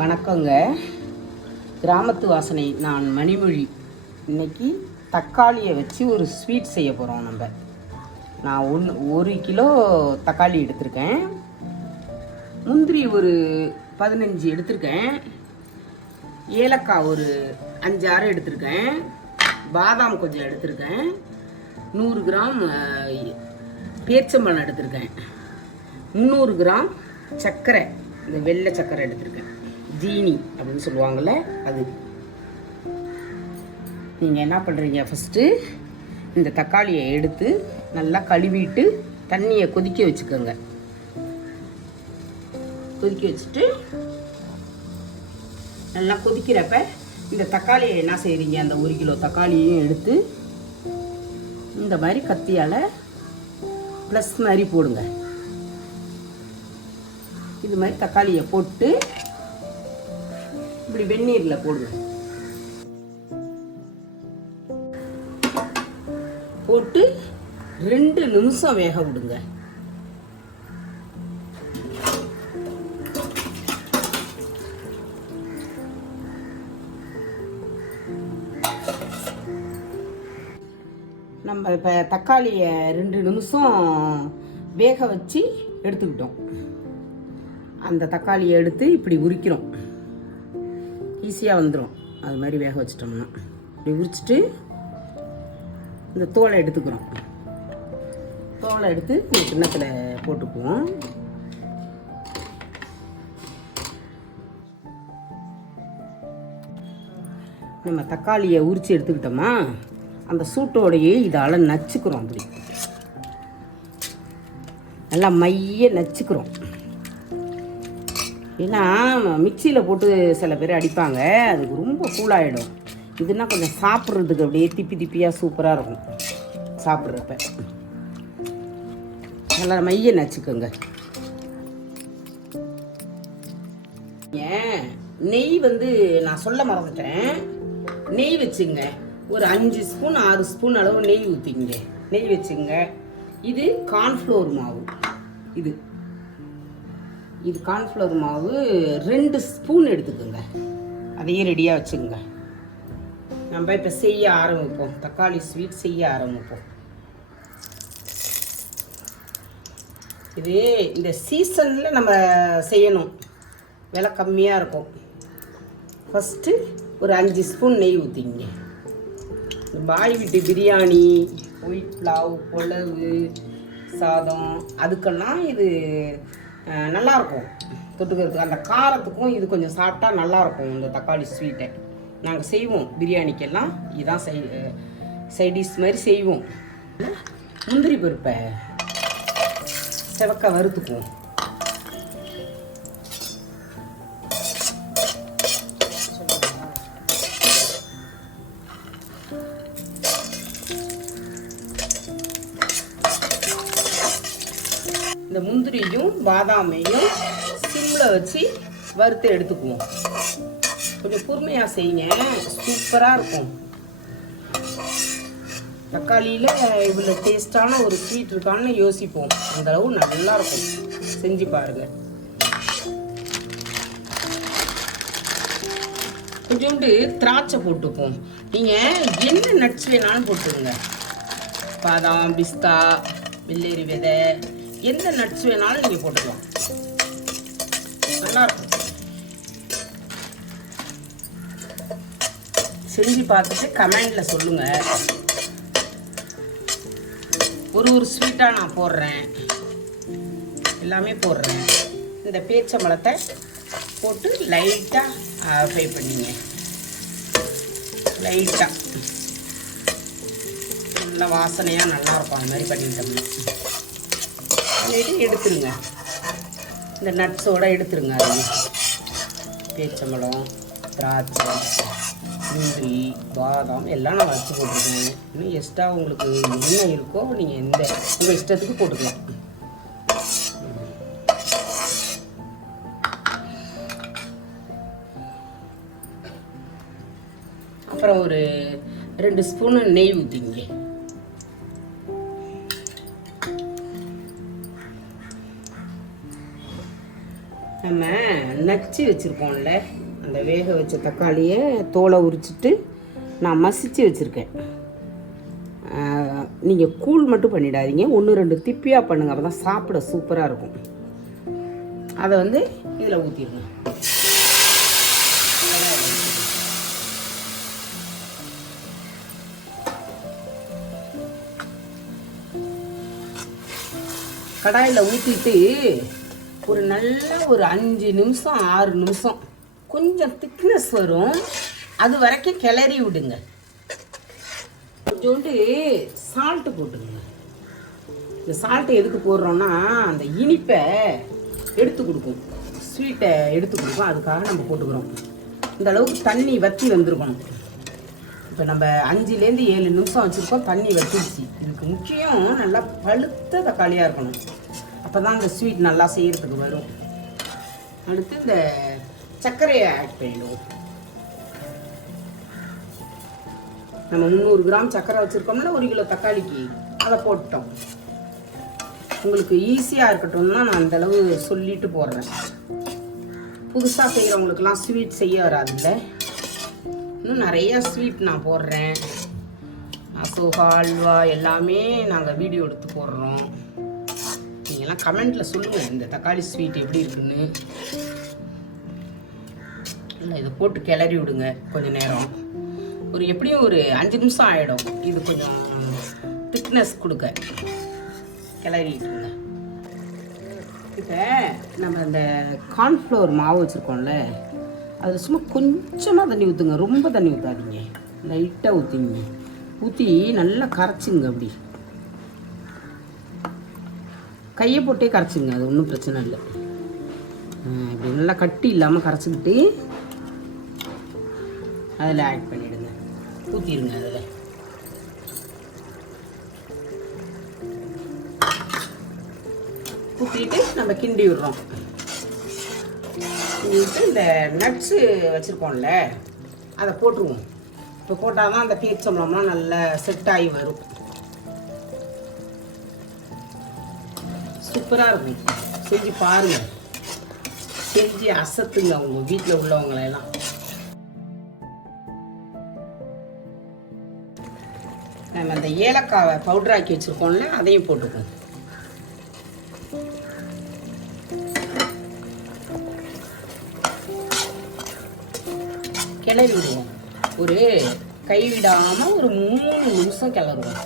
வணக்கங்க. கிராமத்து வாசனை நான் மணிமொழி. இன்றைக்கி தக்காளியை வச்சு ஒரு ஸ்வீட் செய்ய போகிறோம் நம்ம. நான் ஒன்று ஒரு கிலோ தக்காளி எடுத்திருக்கேன். முந்திரி ஒரு பதினஞ்சு எடுத்திருக்கேன். ஏலக்காய் ஒரு அஞ்சாறு எடுத்திருக்கேன். பாதாம் கொஞ்சம் எடுத்திருக்கேன். நூறு கிராம் பேச்சம்பழம் எடுத்திருக்கேன். முந்நூறு கிராம் சர்க்கரை இந்த வெள்ளை சர்க்கரை எடுத்திருக்கேன். ஜீனி அப்படின்னு சொல்லுவாங்கள்ல அது. நீங்கள் என்ன பண்ணுறீங்க ஃபஸ்ட்டு இந்த தக்காளியை எடுத்து நல்லா கழுவிட்டு தண்ணியை கொதிக்க வச்சுக்கோங்க. கொதிக்க வச்சுட்டு நல்லா கொதிக்கிறப்ப இந்த தக்காளியை என்ன செய்கிறீங்க அந்த ஒரு கிலோ தக்காளியையும் எடுத்து இந்த மாதிரி கத்தியால் ப்ளஸ் மாதிரி போடுங்க. இது மாதிரி தக்காளியை போட்டு இப்படி வெந்நீரில் போடுங்க போட்டு ரெண்டு நிமிஷம் வேக விடுங்க. நம்ம இப்போ தக்காளியை ரெண்டு நிமிஷம் வேக வச்சு எடுத்துக்கிட்டோம். அந்த தக்காளியை எடுத்து இப்படி உரிக்கிறோம். ஈஸியாக வந்துடும் அது மாதிரி வேக வச்சிட்டோம்னா. இப்படி உரிச்சிட்டு இந்த தோலை எடுத்துக்கிறோம். தோலை எடுத்து இந்த கிண்ணத்தில் போட்டுக்குவோம். நம்ம தக்காளியை உரித்து எடுத்துக்கிட்டோமா அந்த சூட்டோடையே இதால் நச்சுக்கிறோம் அப்படி. நல்லா மைய நச்சுக்கிறோம். ஏன்னா மிக்சியில் போட்டு சில பேர் அடிப்பாங்க. அதுக்கு ரொம்ப கூலாயிடும் இதுனா கொஞ்சம் சாப்பிட்றதுக்கு அப்படியே திப்பி திப்பியாக சூப்பராக இருக்கும். சாப்பிட்றப்ப. நல்லா மைய நச்சுக்கோங்க. ஏன்? நெய் வந்து நான் சொல்ல மறந்துட்டேன். நெய் வச்சுங்க. ஒரு அஞ்சு ஸ்பூன் ஆறு ஸ்பூன் அளவு நெய் ஊற்றிங்க நெய் வச்சுங்க. இது கார்ன்ஃப்ளோர் மாவு. இது. இது கார்ன்ஃப்ளவர் மாவு ரெண்டு ஸ்பூன் எடுத்துக்கோங்க. அதையும் ரெடியாக வச்சுக்கோங்க. நம்ம இப்போ செய்ய ஆரம்பிப்போம். தக்காளி ஸ்வீட் செய்ய ஆரம்பிப்போம். இது இந்த சீசனில் நம்ம செய்யணும். விலை கம்மியாக இருக்கும். ஃபஸ்ட்டு ஒரு அஞ்சு ஸ்பூன் நெய் ஊற்றிங்க பாய் வீட்டு பிரியாணி ஒயிட் புலாவ் புலவு சாதம் அதுக்கெல்லாம் இது நல்லாயிருக்கும். நல்லா இருக்கும் தொட்டுக்கிறதுக்கு. அந்த காரத்துக்கும் இது கொஞ்சம் சாப்பிட்டா நல்லாயிருக்கும். இந்த தக்காளி ஸ்வீட்டை நாங்கள் செய்வோம். பிரியாணிக்கெல்லாம் இதான் செய் சைடிஷ் மாதிரி செய்வோம். முந்திரி பருப்பை செவக்க வறுத்துக்குவோம். பாதாமையும் சிம்மில் வச்சு வறுத்து எடுத்துக்குவோம். கொஞ்சம் பொறுமையாக செய்யுங்க. சூப்பராக இருக்கும். தக்காளியில் இவ்வளோ டேஸ்டான ஒரு ஸ்வீட் இருக்கான்னு யோசிப்போம். அந்த அளவு செஞ்சு பாருங்கள் கொஞ்சோண்டு திராட்சை போட்டுப்போம் நீங்கள் என்ன நட்ஸ் வேணாலும் போட்டுருங்க பாதாம் பிஸ்தா வெள்ளரி விதை எந்த நட்ஸ் வேணாலும் நீங்கள் போட்டுக்கலாம். நல்லா இருக்கும் செஞ்சு பார்த்துட்டு கமெண்டில் சொல்லுங்கள் ஒரு ஒரு ஸ்வீட்டாக நான் போடுறேன். எல்லாமே போடுறேன். இந்த பேச்சம்பழத்தை போட்டு லைட்டாக ஃப்ரை பண்ணிங்க. லைட்டாக நல்லா வாசனையாக நல்லாயிருக்கும். அந்த மாதிரி பண்ணிட்டோம்னா. பண்ணிவிட்டு எடுத்துருங்க. இந்த நட்ஸோட எடுத்துருங்க அது பேச்சம்பழம் திராட்சை முந்திரி பாதாம் எல்லாம் நான் வச்சு போட்டிருக்கேன். இன்னும் எக்ஸ்ட்ரா உங்களுக்கு என்ன இருக்கோ நீங்கள் எந்த உங்கள் இஷ்டத்துக்கு போட்டுக்கலாம். அப்புறம் ஒரு ரெண்டு ஸ்பூனு நெய் ஊற்றிங்க நம்ம நச்சு வச்சுருக்கோம்ல அந்த வேக வச்ச தக்காளியை தோலை உரிச்சிட்டு நான் மசிச்சு வச்சுருக்கேன். நீங்கள் கூழ் மட்டும் பண்ணிடாதீங்க. ஒன்று ரெண்டு திப்பியாக பண்ணுங்கள் அப்போ தான் சாப்பிட சூப்பராக இருக்கும். அதை வந்து இதில் ஊற்றிடுங்க கடாயில் ஊற்றிட்டு ஒரு நல்ல ஒரு அஞ்சு நிமிஷம் ஆறு நிமிஷம். கொஞ்சம் திக்னஸ் வரும். அது வரைக்கும் கிளறி விடுங்க. கொஞ்சோண்டு சால்ட்டு போட்டுங்க இந்த சால்ட்டு எதுக்கு போடுறோன்னா அந்த இனிப்பை எடுத்து கொடுக்கும். ஸ்வீட்டை எடுத்து கொடுக்கும். அதுக்காக நம்ம போட்டுக்கிறோம். இந்த அளவுக்கு தண்ணி வற்றி வந்துருக்கணும். இப்போ நம்ம அஞ்சுலேருந்து ஏழு நிமிஷம் வச்சுருக்கோம். தண்ணி வற்றிடுச்சு இதுக்கு முக்கியம் நல்லா பழுத்த தக்காளியாக இருக்கணும். அப்போ தான் அந்த ஸ்வீட் நல்லா செய்கிறதுக்கு வரும். அடுத்து இந்த சர்க்கரையை ஆட் பண்ணிடுவோம். நம்ம முந்நூறு கிராம் சர்க்கரை வச்சுருக்கோம்னா ஒரு கிலோ தக்காளிக்கு அதை போட்டோம். உங்களுக்கு ஈஸியாக இருக்கட்டும்னா நான் அந்த அளவு சொல்லிட்டு போடுறேன் புதுசாக செய்கிறவங்களுக்கெல்லாம் ஸ்வீட் செய்ய வராதுல்ல. இன்னும் நிறைய ஸ்வீட் நான் போடுறேன். அசோகா அல்வா எல்லாமே நாங்கள் வீடியோ எடுத்து போடுறோம். நீங்கள்லாம் கமெண்ட்டில் சொல்லுங்கள் இந்த தக்காளி ஸ்வீட் எப்படி இருக்குன்னு. இல்லை இதை போட்டு கிளறி விடுங்க கொஞ்சம் நேரம். ஒரு எப்படியும் ஒரு அஞ்சு நிமிஷம் ஆகிடும் இது கொஞ்சம் திக்னஸ் கொடுக்க. கிளறிட்டுருங்க இப்போ நம்ம இந்த கார்ன்ஃப்ளவர் மாவு வச்சுருக்கோம்ல அதில் சும்மா கொஞ்சமாக தண்ணி ஊற்றுங்க ரொம்ப தண்ணி ஊற்றாதீங்க லைட்டாக ஊற்றிங்க ஊற்றி நல்லா கரைச்சிங்க அப்படி. கையை போட்டே கரைச்சிங்க அது ஒன்றும் பிரச்சனை இல்லை. இப்படி நல்லா கட்டி இல்லாமல் கரைச்சிக்கிட்டு அதில் ஆட் பண்ணிவிடுங்க ஊற்றிடுங்க அதில். ஊற்றிட்டு நம்ம கிண்டி விடுறோம். கிண்டிட்டு இந்த நட்ஸு வச்சுருக்கோம்ல அதை போட்டுருவோம். இப்போ போட்டால் தான் அந்த பேச்சம்பளம்லாம் நல்லா செட் ஆகி வரும். சூப்பராக இருக்கும். செஞ்சு பாருங்கள் செஞ்சு அசத்துங்க அவங்க வீட்டில் உள்ளவங்களெல்லாம் நம்ம அந்த ஏலக்காவை பவுடர் ஆக்கி வச்சுருக்கோம்ல அதையும் போட்டுக்குவோம் கிளறி விடுவோம் ஒரு கைவிடாமல் ஒரு மூணு நிமிஷம் கிளறுவோம்.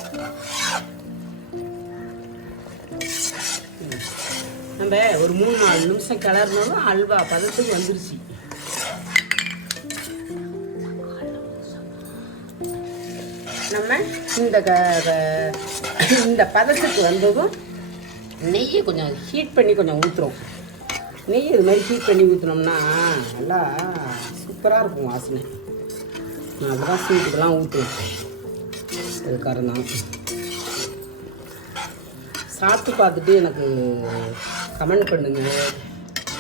நம்ம ஒரு மூணு நாலு நிமிஷம் கிளறினாலும் அல்வா பதத்துக்கு வந்துருச்சு. நம்ம இந்த க- இந்த பதத்துக்கு வந்ததும் நெய்யை கொஞ்சம் ஹீட் பண்ணி கொஞ்சம் ஊற்றுறோம் நெய் இது மாதிரி ஹீட் பண்ணி ஊற்றினோம்னா நல்லா சூப்பராக இருக்கும் வாசனை. நான் அப்பதான் ஸ்வீட்டுக்கெல்லாம் ஊற்றுவேன் அதுக்காக தான் சாப்பிட்டு பார்த்துட்டு எனக்கு கமெண்ட் பண்ணுங்கள்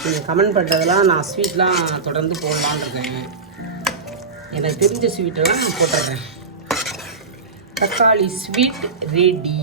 நீங்கள் கமெண்ட் பண்ணுறதெல்லாம் நான் ஸ்வீட்லாம் தொடர்ந்து போடலான்னு இருக்கேன். எனக்கு தெரிஞ்ச ஸ்வீட்டெல்லாம் நான் போட்டுடுறேன். தக்காளி ஸ்வீட் ரெடி